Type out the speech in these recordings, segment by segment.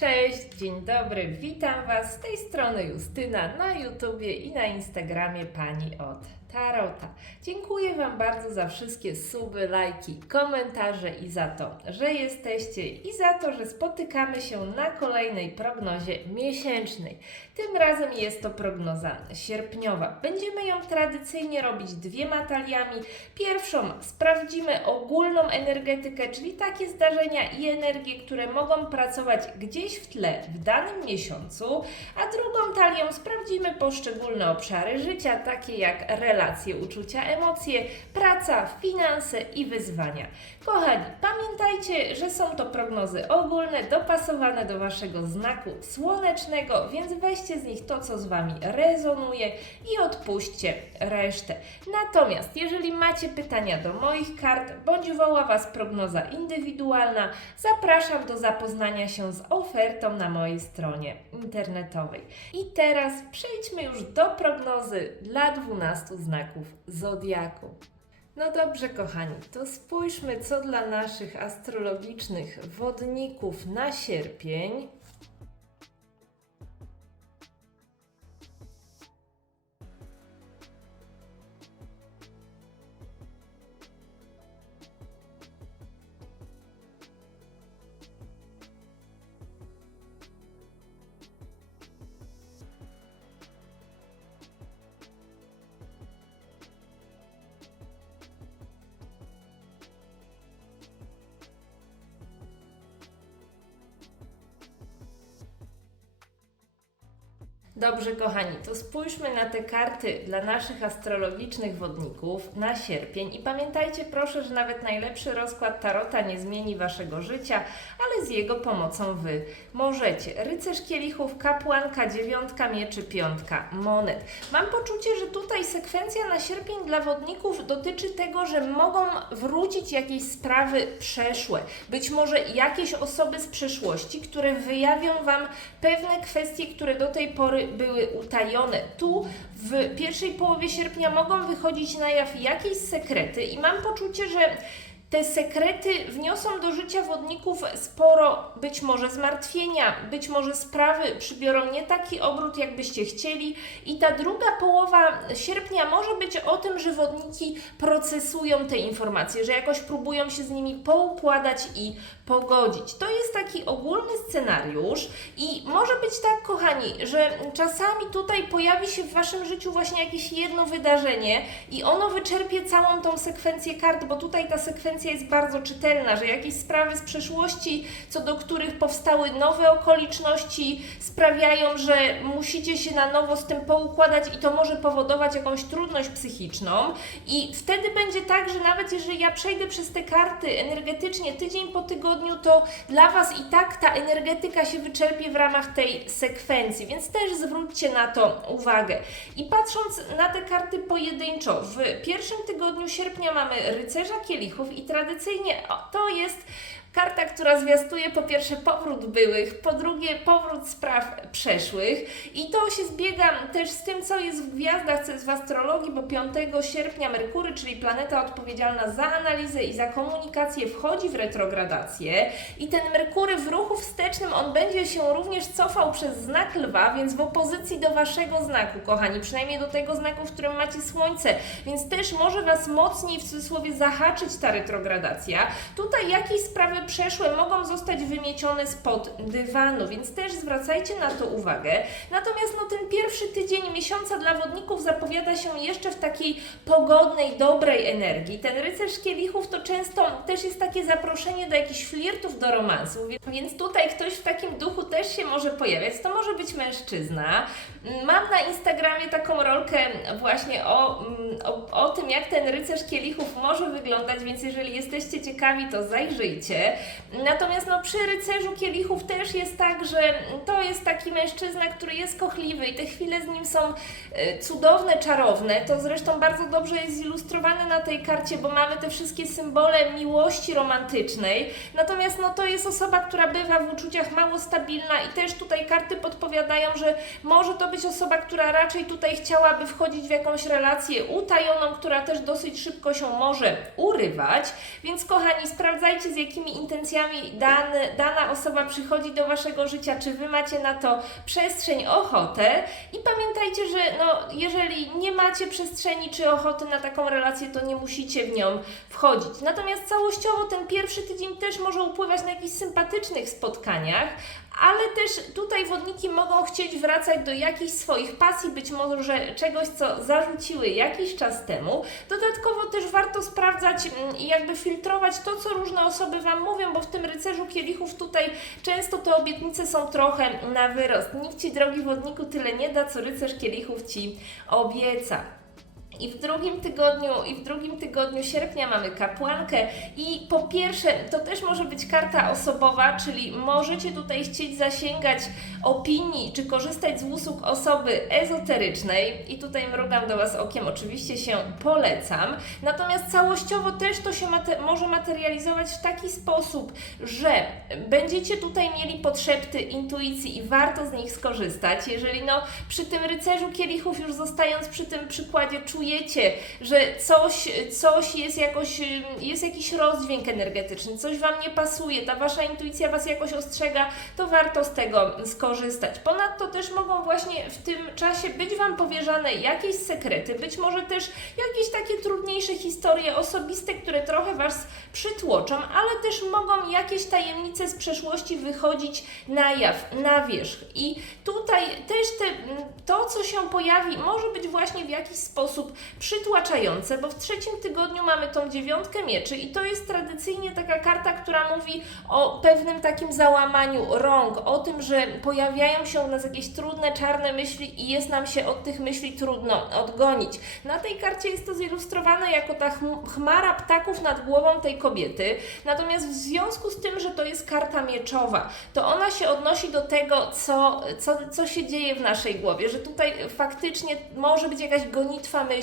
Cześć, dzień dobry, witam Was z tej strony Justyna na YouTubie i na Instagramie Pani od Tarota. Dziękuję Wam bardzo za wszystkie suby, lajki, komentarze i za to, że jesteście i za to, że spotykamy się na kolejnej prognozie miesięcznej. Tym razem jest to prognoza sierpniowa. Będziemy ją tradycyjnie robić dwiema taliami. Pierwszą sprawdzimy ogólną energetykę, czyli takie zdarzenia i energie, które mogą pracować gdzieś w tle w danym miesiącu, a drugą talią sprawdzimy poszczególne obszary życia, takie jak relacje, uczucia, emocje, praca, finanse i wyzwania. Kochani, pamiętajcie, że są to prognozy ogólne, dopasowane do Waszego znaku słonecznego, więc weźcie z nich to, co z Wami rezonuje i odpuśćcie resztę. Natomiast jeżeli macie pytania do moich kart, bądź woła Was prognoza indywidualna, zapraszam do zapoznania się z ofertą na mojej stronie internetowej. I teraz przejdźmy już do prognozy dla 12 znaków Zodiaku. No dobrze, kochani, to spójrzmy, co dla naszych astrologicznych wodników na sierpień. Dobrze, kochani, to spójrzmy na te karty dla naszych astrologicznych wodników na sierpień. I pamiętajcie proszę, że nawet najlepszy rozkład tarota nie zmieni waszego życia, z jego pomocą wy możecie. Rycerz kielichów, kapłanka, dziewiątka mieczy, piątka monet. Mam poczucie, że tutaj sekwencja na sierpień dla wodników dotyczy tego, że mogą wrócić jakieś sprawy przeszłe. Być może jakieś osoby z przeszłości, które wyjawią wam pewne kwestie, które do tej pory były utajone. Tu w pierwszej połowie sierpnia mogą wychodzić na jaw jakieś sekrety i mam poczucie, że te sekrety wniosą do życia wodników sporo być może zmartwienia, być może sprawy przybiorą nie taki obrót, jakbyście chcieli. I ta druga połowa sierpnia może być o tym, że wodniki procesują te informacje, że jakoś próbują się z nimi poukładać i pogodzić. To jest taki ogólny scenariusz i może być tak, kochani, że czasami tutaj pojawi się w Waszym życiu właśnie jakieś jedno wydarzenie i ono wyczerpie całą tą sekwencję kart, bo tutaj ta sekwencja jest bardzo czytelna, że jakieś sprawy z przeszłości, co do których powstały nowe okoliczności, sprawiają, że musicie się na nowo z tym poukładać i to może powodować jakąś trudność psychiczną. I wtedy będzie tak, że nawet jeżeli ja przejdę przez te karty energetycznie tydzień po tygodniu, to dla Was i tak ta energetyka się wyczerpie w ramach tej sekwencji, więc też zwróćcie na to uwagę. I patrząc na te karty pojedynczo, w pierwszym tygodniu sierpnia mamy rycerza kielichów i tradycyjnie to jest karta, która zwiastuje po pierwsze powrót byłych, po drugie powrót spraw przeszłych. I to się zbiega też z tym, co jest w gwiazdach, co jest w astrologii, bo 5 sierpnia Merkury, czyli planeta odpowiedzialna za analizę i za komunikację, wchodzi w retrogradację. I ten Merkury w ruchu wstecznym, on będzie się również cofał przez znak lwa, więc w opozycji do Waszego znaku, kochani, przynajmniej do tego znaku, w którym macie Słońce, więc też może Was mocniej w cudzysłowie zahaczyć ta retrogradacja. Tutaj jakieś sprawy przeszłe mogą zostać wymiecione spod dywanu, więc też zwracajcie na to uwagę. Natomiast no, ten pierwszy tydzień miesiąca dla wodników zapowiada się jeszcze w takiej pogodnej, dobrej energii. Ten rycerz kielichów to często też jest takie zaproszenie do jakichś flirtów, do romansu, więc tutaj ktoś w takim duchu też się może pojawiać. To może być mężczyzna. Mam na Instagramie taką rolkę właśnie o, mm, o, o tym, jak ten rycerz kielichów może wyglądać, więc jeżeli jesteście ciekawi, to zajrzyjcie. Natomiast no, przy rycerzu kielichów też jest tak, że to jest taki mężczyzna, który jest kochliwy i te chwile z nim są e, cudowne, czarowne. To zresztą bardzo dobrze jest zilustrowane na tej karcie, bo mamy te wszystkie symbole miłości romantycznej. Natomiast no, to jest osoba, która bywa w uczuciach mało stabilna i też tutaj karty podpowiadają, że może to być osoba, która raczej tutaj chciałaby wchodzić w jakąś relację utajoną, która też dosyć szybko się może urywać. Więc kochani, sprawdzajcie z jakimi intencjami dane, dana osoba przychodzi do waszego życia, czy wy macie na to przestrzeń, ochotę i pamiętajcie, że no, jeżeli nie macie przestrzeni czy ochoty na taką relację, to nie musicie w nią wchodzić. Natomiast całościowo ten pierwszy tydzień też może upływać na jakichś sympatycznych spotkaniach, ale też tutaj wodniki mogą chcieć wracać do jakichś swoich pasji, być może czegoś, co zarzuciły jakiś czas temu. Dodatkowo też warto sprawdzać mm, i jakby filtrować to, co różne osoby Wam mówią, bo w tym rycerzu kielichów tutaj często te obietnice są trochę na wyrost. Nikt Ci, drogi wodniku, tyle nie da, co rycerz kielichów Ci obieca. I w drugim tygodniu, i w drugim tygodniu sierpnia mamy kapłankę i po pierwsze, to też może być karta osobowa, czyli możecie tutaj chcieć zasięgać opinii, czy korzystać z usług osoby ezoterycznej i tutaj mrugam do Was okiem, oczywiście się polecam. Natomiast całościowo też to się mate może materializować w taki sposób, że będziecie tutaj mieli podszepty intuicji i warto z nich skorzystać. Jeżeli no przy tym rycerzu kielichów już zostając przy tym przykładzie czujecie, że coś, coś jest jakoś, jest jakiś rozdźwięk energetyczny, coś Wam nie pasuje, ta Wasza intuicja Was jakoś ostrzega, to warto z tego skorzystać. Ponadto też mogą właśnie w tym czasie być Wam powierzane jakieś sekrety, być może też jakieś takie trudniejsze historie osobiste, które trochę Was przytłoczą, ale też mogą jakieś tajemnice z przeszłości wychodzić na jaw, na wierzch. I tutaj też te, to, co się pojawi, może być właśnie w jakiś sposób przytłaczające, bo w trzecim tygodniu mamy tą dziewiątkę mieczy i to jest tradycyjnie taka karta, która mówi o pewnym takim załamaniu rąk, o tym, że pojawiają się u nas jakieś trudne, czarne myśli i jest nam się od tych myśli trudno odgonić. Na tej karcie jest to zilustrowane jako ta chm- chmara ptaków nad głową tej kobiety, natomiast w związku z tym, że to jest karta mieczowa, to ona się odnosi do tego, co, co, co się dzieje w naszej głowie, że tutaj faktycznie może być jakaś gonitwa myśli,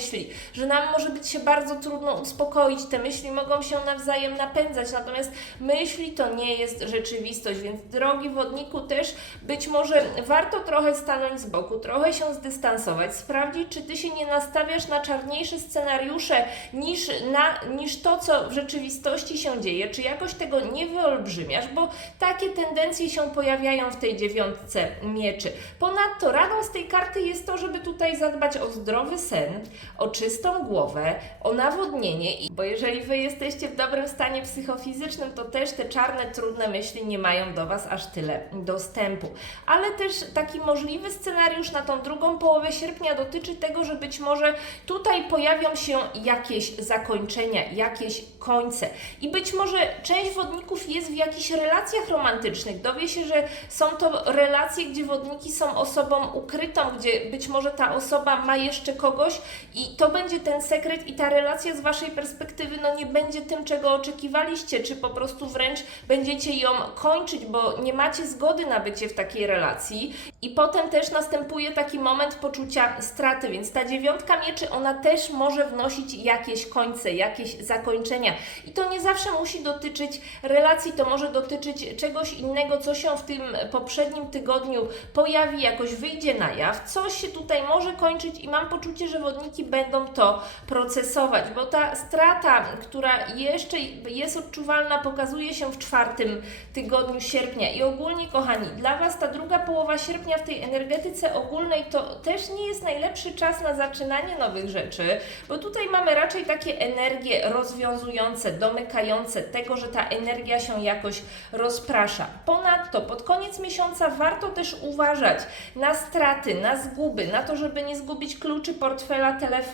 że nam może być się bardzo trudno uspokoić, te myśli mogą się nawzajem napędzać, natomiast myśli to nie jest rzeczywistość, więc drogi wodniku też być może warto trochę stanąć z boku, trochę się zdystansować, sprawdzić, czy Ty się nie nastawiasz na czarniejsze scenariusze niż, na, niż to, co w rzeczywistości się dzieje, czy jakoś tego nie wyolbrzymiasz, bo takie tendencje się pojawiają w tej dziewiątce mieczy. Ponadto radą z tej karty jest to, żeby tutaj zadbać o zdrowy sen, o czystą głowę, o nawodnienie, bo jeżeli Wy jesteście w dobrym stanie psychofizycznym, to też te czarne, trudne myśli nie mają do Was aż tyle dostępu. Ale też taki możliwy scenariusz na tą drugą połowę sierpnia dotyczy tego, że być może tutaj pojawią się jakieś zakończenia, jakieś końce. I być może część wodników jest w jakichś relacjach romantycznych. Dowie się, że są to relacje, gdzie wodniki są osobą ukrytą, gdzie być może ta osoba ma jeszcze kogoś i to będzie ten sekret i ta relacja z Waszej perspektywy no nie będzie tym, czego oczekiwaliście, czy po prostu wręcz będziecie ją kończyć, bo nie macie zgody na bycie w takiej relacji. I potem też następuje taki moment poczucia straty, więc ta dziewiątka mieczy, ona też może wnosić jakieś końce, jakieś zakończenia. I to nie zawsze musi dotyczyć relacji, to może dotyczyć czegoś innego, co się w tym poprzednim tygodniu pojawi, jakoś wyjdzie na jaw, coś się tutaj może kończyć i mam poczucie, że wodniki będą to procesować, bo ta strata, która jeszcze jest odczuwalna, pokazuje się w czwartym tygodniu sierpnia i ogólnie, kochani, dla Was ta druga połowa sierpnia w tej energetyce ogólnej to też nie jest najlepszy czas na zaczynanie nowych rzeczy, bo tutaj mamy raczej takie energie rozwiązujące, domykające tego, że ta energia się jakoś rozprasza. Ponadto pod koniec miesiąca warto też uważać na straty, na zguby, na to, żeby nie zgubić kluczy portfela telefonu,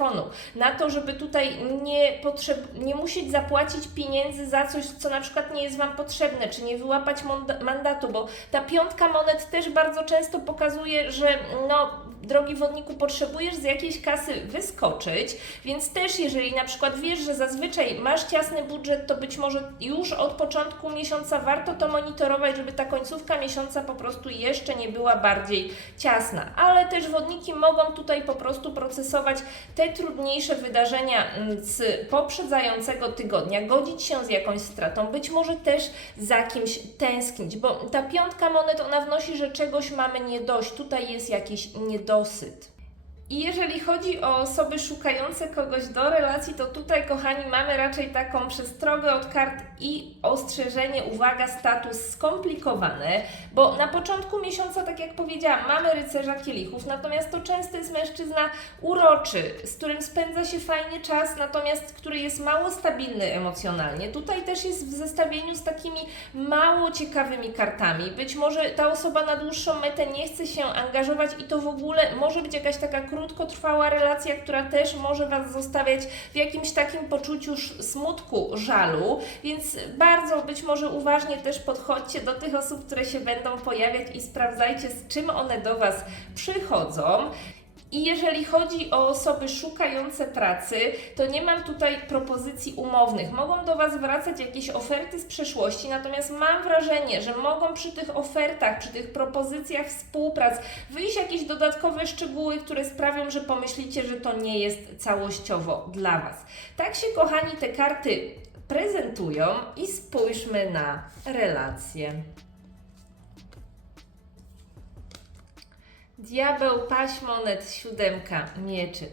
na to, żeby tutaj nie, potrzeb- nie musieć zapłacić pieniędzy za coś, co na przykład nie jest Wam potrzebne, czy nie wyłapać manda- mandatu, bo ta piątka monet też bardzo często pokazuje, że no, drogi wodniku, potrzebujesz z jakiejś kasy wyskoczyć, więc też jeżeli na przykład wiesz, że zazwyczaj masz ciasny budżet, to być może już od początku miesiąca warto to monitorować, żeby ta końcówka miesiąca po prostu jeszcze nie była bardziej ciasna. Ale też wodniki mogą tutaj po prostu procesować te trudniejsze wydarzenia mm, z poprzedzającego tygodnia, godzić się z jakąś stratą, być może też za kimś tęsknić, bo ta piątka monet, ona wnosi, że czegoś mamy nie dość, tutaj jest jakiś niedosyt. I jeżeli chodzi o osoby szukające kogoś do relacji, to tutaj, kochani, mamy raczej taką przestrogę od kart i ostrzeżenie, uwaga, status skomplikowany, bo na początku miesiąca, tak jak powiedziałam, mamy rycerza kielichów, natomiast to często jest mężczyzna uroczy, z którym spędza się fajnie czas, natomiast który jest mało stabilny emocjonalnie. Tutaj też jest w zestawieniu z takimi mało ciekawymi kartami. Być może ta osoba na dłuższą metę nie chce się angażować i to w ogóle może być jakaś taka krótkotrwała relacja, która też może Was zostawiać w jakimś takim poczuciu smutku, żalu, więc bardzo być może uważnie też podchodźcie do tych osób, które się będą pojawiać i sprawdzajcie, z czym one do Was przychodzą. I jeżeli chodzi o osoby szukające pracy, to nie mam tutaj propozycji umownych. Mogą do Was wracać jakieś oferty z przeszłości, natomiast mam wrażenie, że mogą przy tych ofertach, przy tych propozycjach współprac wyjść jakieś dodatkowe szczegóły, które sprawią, że pomyślicie, że to nie jest całościowo dla Was. Tak się, kochani, te karty prezentują i spójrzmy na relacje. Diabeł, paść monet, siódemka mieczy.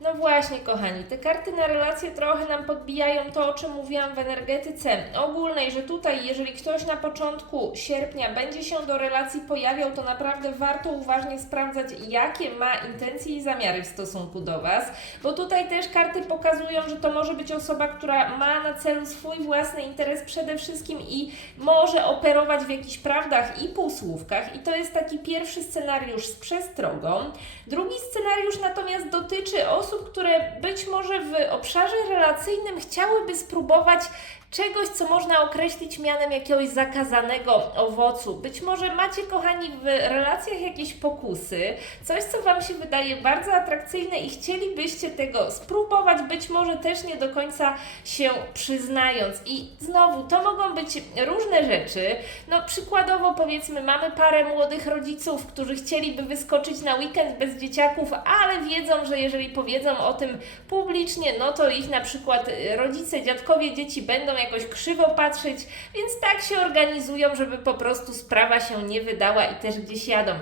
No właśnie, kochani, te karty na relacje trochę nam podbijają to, o czym mówiłam w energetyce ogólnej, że tutaj, jeżeli ktoś na początku sierpnia będzie się do relacji pojawiał, to naprawdę warto uważnie sprawdzać, jakie ma intencje i zamiary w stosunku do Was, bo tutaj też karty pokazują, że to może być osoba, która ma na celu swój własny interes przede wszystkim i może operować w jakichś prawdach i półsłówkach, i to jest taki pierwszy scenariusz z przestrogą. Drugi scenariusz natomiast dotyczy osób, które być może w obszarze relacyjnym chciałyby spróbować czegoś, co można określić mianem jakiegoś zakazanego owocu. Być może macie, kochani, w relacjach jakieś pokusy, coś, co Wam się wydaje bardzo atrakcyjne i chcielibyście tego spróbować, być może też nie do końca się przyznając. I znowu, to mogą być różne rzeczy. No, przykładowo, powiedzmy, mamy parę młodych rodziców, którzy chcieliby wyskoczyć na weekend bez dzieciaków, ale wiedzą, że jeżeli powiedzą o tym publicznie, no to ich na przykład rodzice, dziadkowie, dzieci będą jakoś krzywo patrzeć, więc tak się organizują, żeby po prostu sprawa się nie wydała i też gdzieś jadą.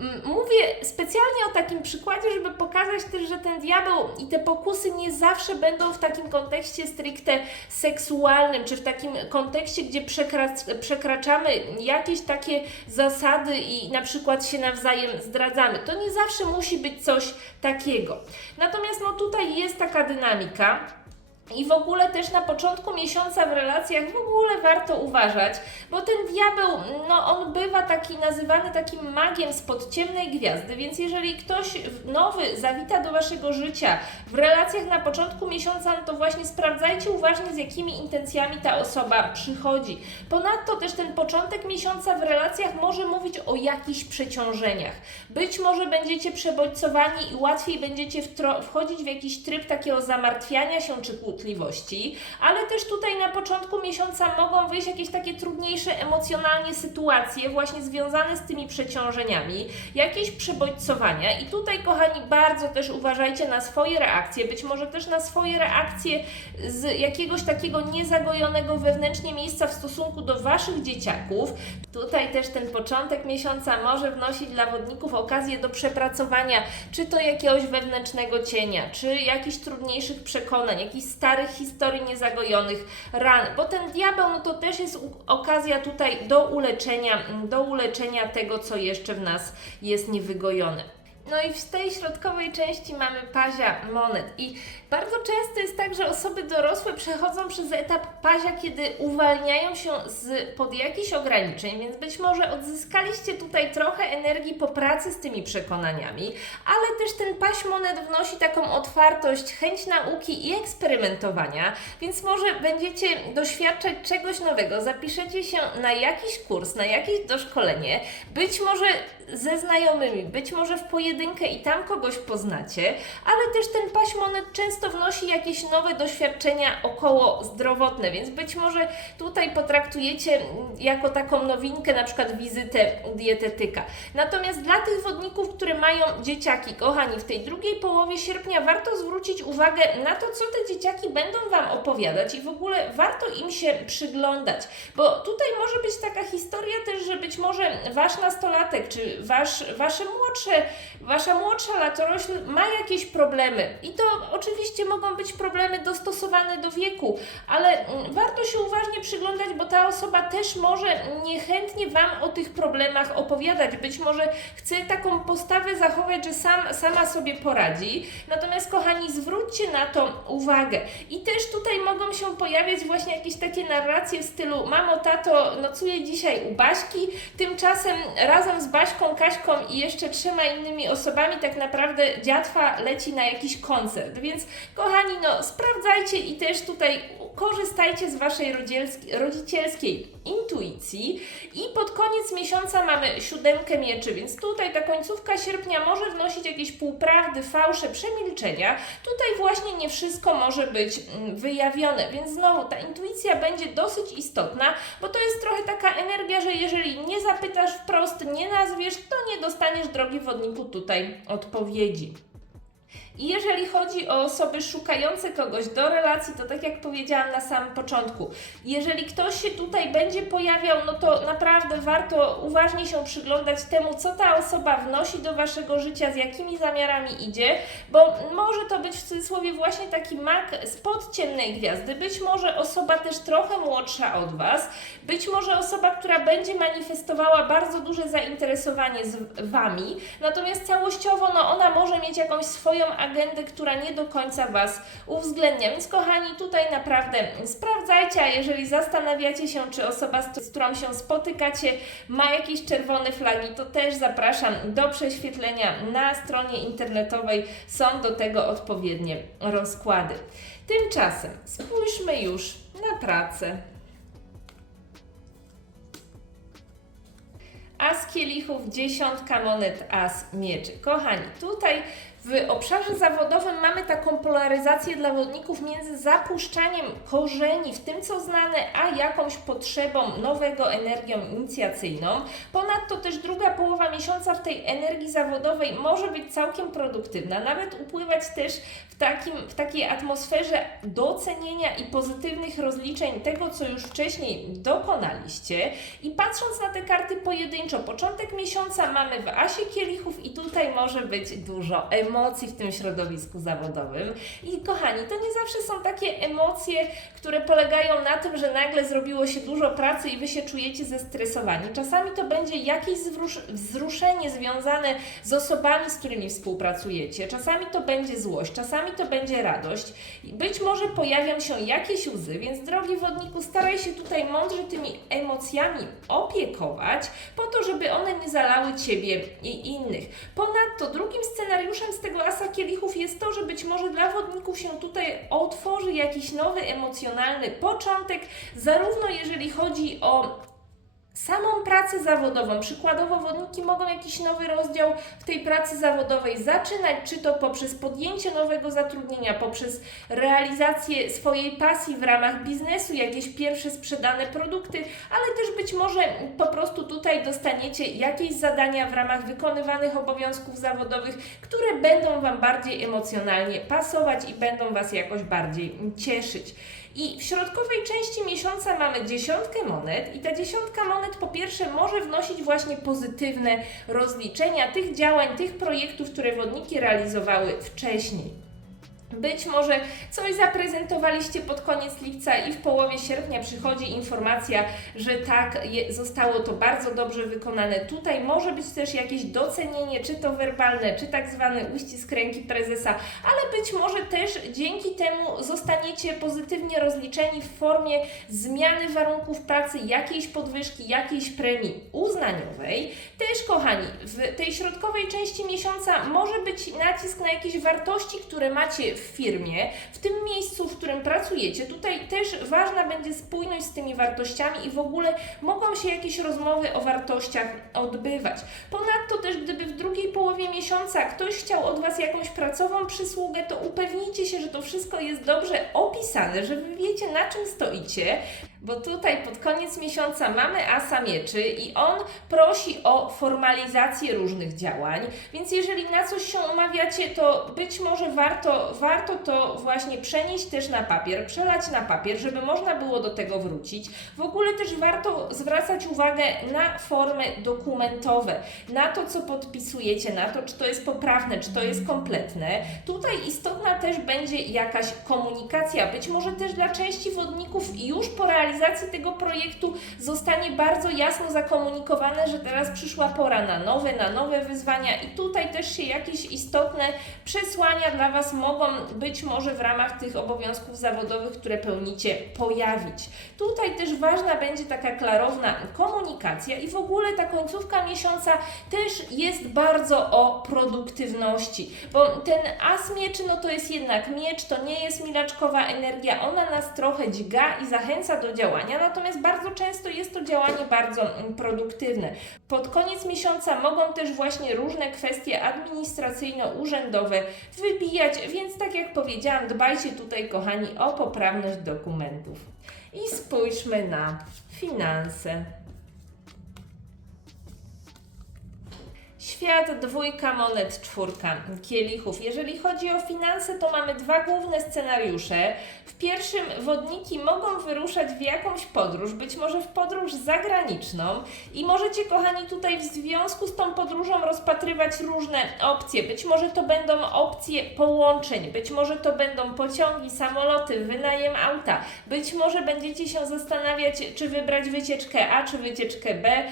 Mm, Mówię specjalnie o takim przykładzie, żeby pokazać też, że ten diabeł i te pokusy nie zawsze będą w takim kontekście stricte seksualnym, czy w takim kontekście, gdzie przekra- przekraczamy jakieś takie zasady i na przykład się nawzajem zdradzamy. To nie zawsze musi być coś takiego. Natomiast no tutaj jest taka dynamika. I w ogóle też na początku miesiąca w relacjach w ogóle warto uważać, bo ten diabeł, no on bywa taki nazywany takim magiem spod ciemnej gwiazdy, więc jeżeli ktoś nowy zawita do waszego życia w relacjach na początku miesiąca, no to właśnie sprawdzajcie uważnie z jakimi intencjami ta osoba przychodzi. Ponadto też ten początek miesiąca w relacjach może mówić o jakichś przeciążeniach. Być może będziecie przebodźcowani i łatwiej będziecie wchodzić w jakiś tryb takiego zamartwiania się czy kłótliwości, ale też tutaj na początku miesiąca mogą wyjść jakieś takie trudniejsze emocjonalnie sytuacje, właśnie związane z tymi przeciążeniami, jakieś przebodźcowania. I tutaj, kochani, bardzo też uważajcie na swoje reakcje, być może też na swoje reakcje z jakiegoś takiego niezagojonego wewnętrznie miejsca w stosunku do waszych dzieciaków. Tutaj też ten początek miesiąca może wnosić dla wodników okazję do przepracowania, czy to jakiegoś wewnętrznego cienia, czy jakichś trudniejszych przekonań, jakichś starych historii niezagojonych ran, bo ten diabeł no to też jest okazja tutaj do uleczenia, do uleczenia tego, co jeszcze w nas jest niewygojone. No i w tej środkowej części mamy pazia monet. I bardzo często jest tak, że osoby dorosłe przechodzą przez etap pazia, kiedy uwalniają się z pod jakichś ograniczeń, więc być może odzyskaliście tutaj trochę energii po pracy z tymi przekonaniami, ale też ten paź monet wnosi taką otwartość, chęć nauki i eksperymentowania, więc może będziecie doświadczać czegoś nowego, zapiszecie się na jakiś kurs, na jakieś doszkolenie, być może ze znajomymi, być może w pojedynkę i tam kogoś poznacie, ale też ten paś monet często wnosi jakieś nowe doświadczenia około zdrowotne, więc być może tutaj potraktujecie jako taką nowinkę na przykład wizytę u dietetyka. Natomiast dla tych wodników, które mają dzieciaki, kochani, w tej drugiej połowie sierpnia warto zwrócić uwagę na to, co te dzieciaki będą Wam opowiadać i w ogóle warto im się przyglądać, bo tutaj może być taka historia że być może Wasz nastolatek, czy wasz, Wasze młodsze wasza młodsza latorośl ma jakieś problemy. I to oczywiście mogą być problemy dostosowane do wieku, ale mm, warto się uważnie przyglądać, bo ta osoba też może niechętnie Wam o tych problemach opowiadać. Być może chce taką postawę zachować, że sam, sama sobie poradzi. Natomiast, kochani, zwróćcie na to uwagę. I też tutaj mogą się pojawiać właśnie jakieś takie narracje w stylu mamo, tato, nocuję dzisiaj u Baśki, tymczasem razem z Baśką, Kaśką i jeszcze trzema innymi osobami tak naprawdę dziatwa leci na jakiś koncert. Więc, kochani, no sprawdzajcie i też tutaj korzystajcie z Waszej rodzicielskiej intuicji. I pod koniec miesiąca mamy siódemkę mieczy, więc tutaj ta końcówka sierpnia może wnosić jakieś półprawdy, fałsze, przemilczenia. Tutaj właśnie nie wszystko może być mm, wyjawione, więc znowu ta intuicja będzie dosyć istotna, bo to jest trochę taka energia, że jeżeli nie zapytasz wprost, nie nazwiesz, to nie dostaniesz, drogi wodniku, tutaj odpowiedzi. I jeżeli chodzi o osoby szukające kogoś do relacji, to tak jak powiedziałam na samym początku, jeżeli ktoś się tutaj będzie pojawiał, no to naprawdę warto uważnie się przyglądać temu, co ta osoba wnosi do waszego życia, z jakimi zamiarami idzie, bo może to być w cudzysłowie właśnie taki mak spod ciemnej gwiazdy, być może osoba też trochę młodsza od was, być może osoba, która będzie manifestowała bardzo duże zainteresowanie z wami, natomiast całościowo no ona może mieć jakąś swoją agendę, która nie do końca Was uwzględnia. Więc kochani, tutaj naprawdę sprawdzajcie, a jeżeli zastanawiacie się, czy osoba, z którą się spotykacie, ma jakieś czerwone flagi, to też zapraszam do prześwietlenia na stronie internetowej. Są do tego odpowiednie rozkłady. Tymczasem spójrzmy już na pracę. As kielichów, dziesiątka monet, as mieczy. Kochani, tutaj w obszarze zawodowym mamy taką polaryzację dla wodników między zapuszczaniem korzeni w tym, co znane, a jakąś potrzebą nowego energią inicjacyjną. Ponadto też druga połowa miesiąca w tej energii zawodowej może być całkiem produktywna, nawet upływać też w, takim, w takiej atmosferze docenienia i pozytywnych rozliczeń tego, co już wcześniej dokonaliście. I patrząc na te karty pojedynczo, początek miesiąca mamy w Asie Kielichów i tutaj może być dużo emocji w tym środowisku zawodowym. I kochani, to nie zawsze są takie emocje, które polegają na tym, że nagle zrobiło się dużo pracy i Wy się czujecie zestresowani. Czasami to będzie jakieś wzruszenie związane z osobami, z którymi współpracujecie. Czasami to będzie złość, czasami to będzie radość. Być może pojawią się jakieś łzy, więc drogi wodniku, staraj się tutaj mądrze tymi emocjami opiekować, po to, żeby one nie zalały Ciebie i innych. Ponadto drugim scenariuszem z tego asa kielichów jest to, że być może dla wodników się tutaj otworzy jakiś nowy emocjonalny początek, zarówno jeżeli chodzi o samą pracę zawodową. Przykładowo wodniki mogą jakiś nowy rozdział w tej pracy zawodowej zaczynać, czy to poprzez podjęcie nowego zatrudnienia, poprzez realizację swojej pasji w ramach biznesu, jakieś pierwsze sprzedane produkty, ale też być może po prostu tutaj dostaniecie jakieś zadania w ramach wykonywanych obowiązków zawodowych, które będą Wam bardziej emocjonalnie pasować i będą Was jakoś bardziej cieszyć. I w środkowej części miesiąca mamy dziesiątkę monet i ta dziesiątka monet po pierwsze może wnosić właśnie pozytywne rozliczenia tych działań, tych projektów, które wodniki realizowały wcześniej. Być może coś zaprezentowaliście pod koniec lipca i w połowie sierpnia przychodzi informacja, że tak, je, zostało to bardzo dobrze wykonane. Tutaj może być też jakieś docenienie, czy to werbalne, czy tak zwany uścisk ręki prezesa, ale być może też dzięki temu zostaniecie pozytywnie rozliczeni w formie zmiany warunków pracy, jakiejś podwyżki, jakiejś premii uznaniowej. Też, kochani, w tej środkowej części miesiąca może być nacisk na jakieś wartości, które macie w firmie, w tym miejscu, w którym pracujecie. Tutaj też ważna będzie spójność z tymi wartościami i w ogóle mogą się jakieś rozmowy o wartościach odbywać. Ponadto też, gdyby w drugiej połowie miesiąca ktoś chciał od Was jakąś pracową przysługę, to upewnijcie się, że to wszystko jest dobrze opisane, że Wy wiecie na czym stoicie, bo tutaj pod koniec miesiąca mamy asa mieczy i on prosi o formalizację różnych działań, więc jeżeli na coś się umawiacie, to być może warto, warto to właśnie przenieść też na papier, przelać na papier, żeby można było do tego wrócić. W ogóle też warto zwracać uwagę na formy dokumentowe, na to, co podpisujecie, na to, czy to jest poprawne, czy to jest kompletne. Tutaj istotna też będzie jakaś komunikacja, być może też dla części wodników już po realizacji tego projektu zostanie bardzo jasno zakomunikowane, że teraz przyszła pora na nowe, na nowe wyzwania i tutaj też się jakieś istotne przesłania dla Was mogą być może w ramach tych obowiązków zawodowych, które pełnicie, pojawić. Tutaj też ważna będzie taka klarowna komunikacja i w ogóle ta końcówka miesiąca też jest bardzo o produktywności, bo ten as mieczy, no to jest jednak miecz, to nie jest milaczkowa energia, ona nas trochę dźga i zachęca do działania, natomiast bardzo często jest to działanie bardzo mm, produktywne. Pod koniec miesiąca mogą też właśnie różne kwestie administracyjno-urzędowe wybijać, więc tak jak powiedziałam, dbajcie tutaj, kochani, o poprawność dokumentów. I spójrzmy na finanse. Świat, dwójka monet, czwórka kielichów. Jeżeli chodzi o finanse, to mamy dwa główne scenariusze. W pierwszym wodniki mogą wyruszać w jakąś podróż, być może w podróż zagraniczną i możecie, kochani, tutaj w związku z tą podróżą rozpatrywać różne opcje. Być może to będą opcje połączeń, być może to będą pociągi, samoloty, wynajem auta, być może będziecie się zastanawiać, czy wybrać wycieczkę A, czy wycieczkę B,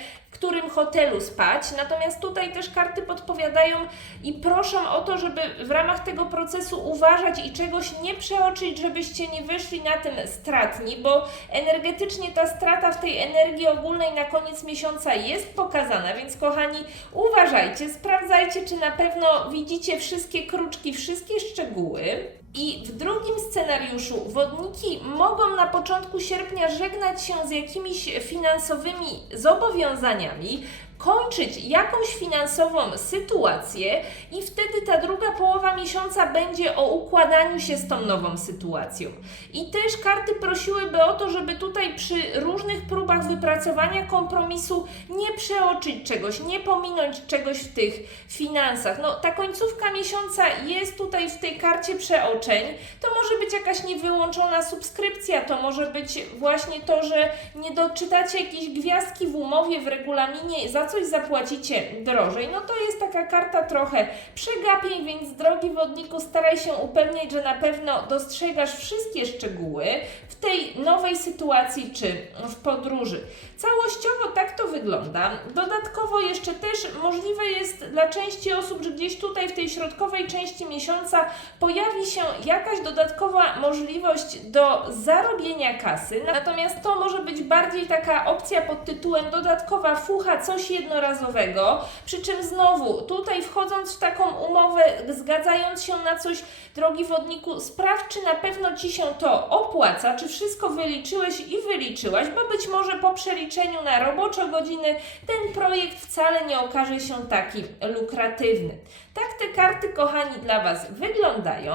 którym hotelu spać. Natomiast tutaj też karty podpowiadają i proszą o to, żeby w ramach tego procesu uważać i czegoś nie przeoczyć, żebyście nie wyszli na tym stratni, bo energetycznie ta strata w tej energii ogólnej na koniec miesiąca jest pokazana, więc kochani, uważajcie, sprawdzajcie, czy na pewno widzicie wszystkie kruczki, wszystkie szczegóły. I w drugim scenariuszu wodniki mogą na początku sierpnia żegnać się z jakimiś finansowymi zobowiązaniami, kończyć jakąś finansową sytuację i wtedy ta druga połowa miesiąca będzie o układaniu się z tą nową sytuacją. I też karty prosiłyby o to, żeby tutaj przy różnych próbach wypracowania kompromisu nie przeoczyć czegoś, nie pominąć czegoś w tych finansach. No ta końcówka miesiąca jest tutaj w tej karcie przeoczeń. To może być jakaś niewyłączona subskrypcja, to może być właśnie to, że nie doczytacie jakiejś gwiazdki w umowie, w regulaminie, za coś zapłacicie drożej. No to jest taka karta trochę przegapień, więc drogi wodniku, staraj się upewniać, że na pewno dostrzegasz wszystkie szczegóły w tej nowej sytuacji czy w podróży. Całościowo tak to wygląda. Dodatkowo jeszcze też możliwe jest dla części osób, że gdzieś tutaj w tej środkowej części miesiąca pojawi się jakaś dodatkowa możliwość do zarobienia kasy. Natomiast to może być bardziej taka opcja pod tytułem dodatkowa fucha, coś jednorazowego. Przy czym znowu tutaj wchodząc w taką umowę, zgadzając się na coś, drogi wodniku, sprawdź, czy na pewno ci się to opłaca, czy wszystko wyliczyłeś i wyliczyłaś, bo być może po przeliczeniu na robocze godziny ten projekt wcale nie okaże się taki lukratywny. Tak te karty, kochani, dla Was wyglądają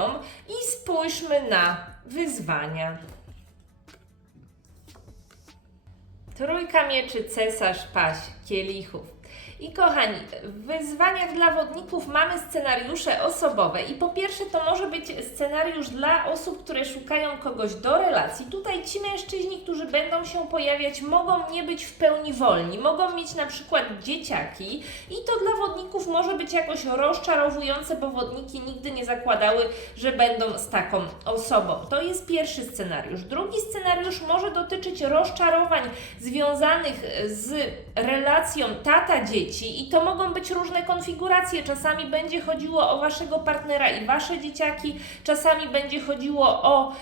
i spójrzmy na wyzwania. Trójka mieczy, cesarz, paź, kielichów. I kochani, w wyzwaniach dla wodników mamy scenariusze osobowe i po pierwsze to może być scenariusz dla osób, które szukają kogoś do relacji. Tutaj ci mężczyźni, którzy będą się pojawiać, mogą nie być w pełni wolni, mogą mieć na przykład dzieciaki i to dla wodników może być jakoś rozczarowujące, bo wodniki nigdy nie zakładały, że będą z taką osobą. To jest pierwszy scenariusz. Drugi scenariusz może dotyczyć rozczarowań związanych z relacją tata-dzieci i to mogą być różne konfiguracje. Czasami będzie chodziło o waszego partnera i wasze dzieciaki, czasami będzie chodziło o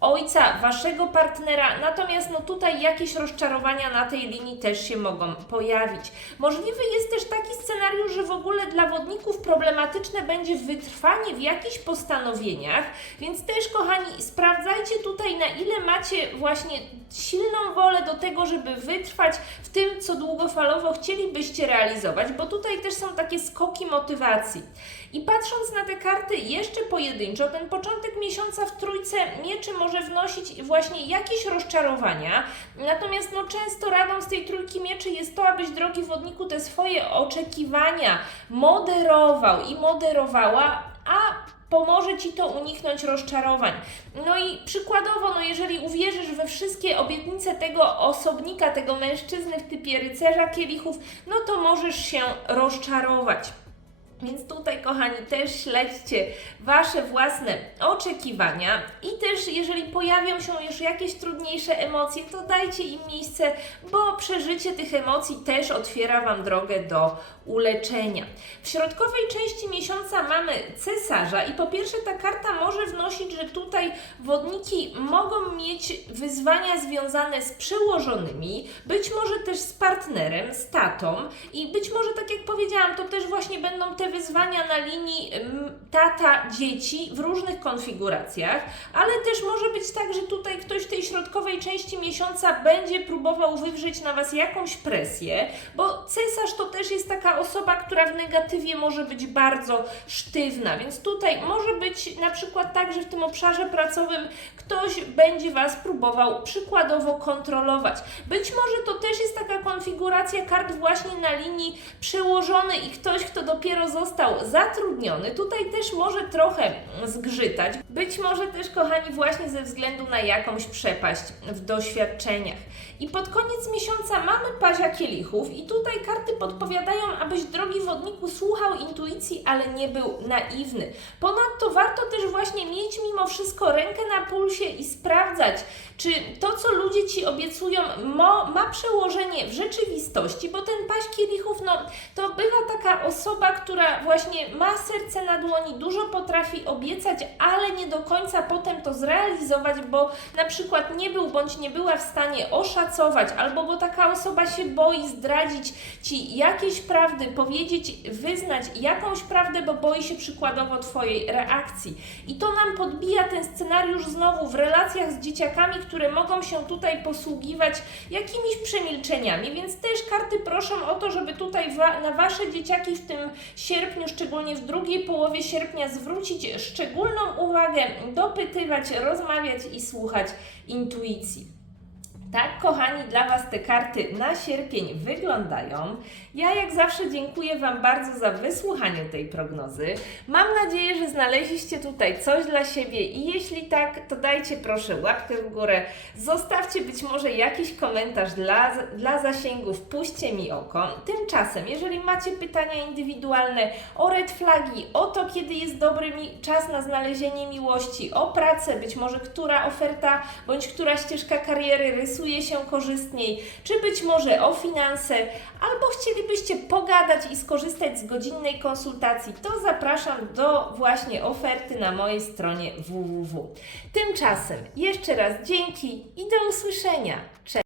ojca waszego partnera, natomiast no tutaj jakieś rozczarowania na tej linii też się mogą pojawić. Możliwy jest też taki scenariusz, że w ogóle dla wodników problematyczne będzie wytrwanie w jakichś postanowieniach, więc też kochani, sprawdzajcie tutaj na ile macie właśnie silną wolę do tego, żeby wytrwać w tym, co długofalowo chcielibyście realizować, bo tutaj też są takie skoki motywacji. I patrząc na te karty jeszcze pojedynczo, ten początek miesiąca w trójce mieczy może może wnosić właśnie jakieś rozczarowania. Natomiast no, często radą z tej trójki mieczy jest to, abyś drogi wodniku te swoje oczekiwania moderował i moderowała, a pomoże Ci to uniknąć rozczarowań. No i przykładowo, no jeżeli uwierzysz we wszystkie obietnice tego osobnika, tego mężczyzny w typie rycerza kielichów, no to możesz się rozczarować. Więc tutaj, kochani, też śledźcie Wasze własne oczekiwania i też, jeżeli pojawią się już jakieś trudniejsze emocje, to dajcie im miejsce, bo przeżycie tych emocji też otwiera Wam drogę do uleczenia. W środkowej części miesiąca mamy cesarza i po pierwsze ta karta może wnosić, że tutaj wodniki mogą mieć wyzwania związane z przełożonymi, być może też z partnerem, z tatą i być może, tak jak powiedziałam, to też właśnie będą te wyzwania na linii tata-dzieci w różnych konfiguracjach, ale też może być tak, że tutaj ktoś w tej środkowej części miesiąca będzie próbował wywrzeć na Was jakąś presję, bo cesarz to też jest taka osoba, która w negatywie może być bardzo sztywna, więc tutaj może być na przykład tak, że w tym obszarze pracowym ktoś będzie Was próbował przykładowo kontrolować. Być może to też jest taka konfiguracja kart właśnie na linii przełożony i ktoś, kto dopiero został zatrudniony, tutaj też może trochę zgrzytać. Być może też, kochani, właśnie ze względu na jakąś przepaść w doświadczeniach. I pod koniec miesiąca mamy pazia kielichów i tutaj karty podpowiadają, abyś drogi wodniku słuchał intuicji, ale nie był naiwny. Ponadto warto też właśnie mieć mimo wszystko rękę na pulsie i sprawdzać, czy to, co ludzie Ci obiecują, ma przełożenie w rzeczywistości, bo ten paź kielichów, no to bywa taka osoba, która właśnie ma serce na dłoni, dużo potrafi obiecać, ale nie do końca potem to zrealizować, bo na przykład nie był bądź nie była w stanie oszacować, albo bo taka osoba się boi zdradzić Ci jakieś prawdy, powiedzieć, wyznać jakąś prawdę, bo boi się przykładowo Twojej reakcji. I to nam podbija ten scenariusz znowu w relacjach z dzieciakami, które mogą się tutaj posługiwać jakimiś przemilczeniami, więc też karty proszą o to, żeby tutaj wa na Wasze dzieciaki w tym sierpniu, szczególnie w drugiej połowie sierpnia, zwrócić szczególną uwagę, dopytywać, rozmawiać i słuchać intuicji. Tak, kochani, dla Was te karty na sierpień wyglądają. Ja jak zawsze dziękuję Wam bardzo za wysłuchanie tej prognozy. Mam nadzieję, że znaleźliście tutaj coś dla siebie i jeśli tak, to dajcie proszę łapkę w górę. Zostawcie być może jakiś komentarz dla, dla zasięgów, puśćcie mi oko. Tymczasem, jeżeli macie pytania indywidualne o red flagi, o to, kiedy jest dobry czas na znalezienie miłości, o pracę, być może która oferta bądź która ścieżka kariery rysuje się korzystniej, czy być może o finanse, albo chcielibyście pogadać i skorzystać z godzinnej konsultacji, to zapraszam do właśnie oferty na mojej stronie www. Tymczasem jeszcze raz dzięki i do usłyszenia. Cześć!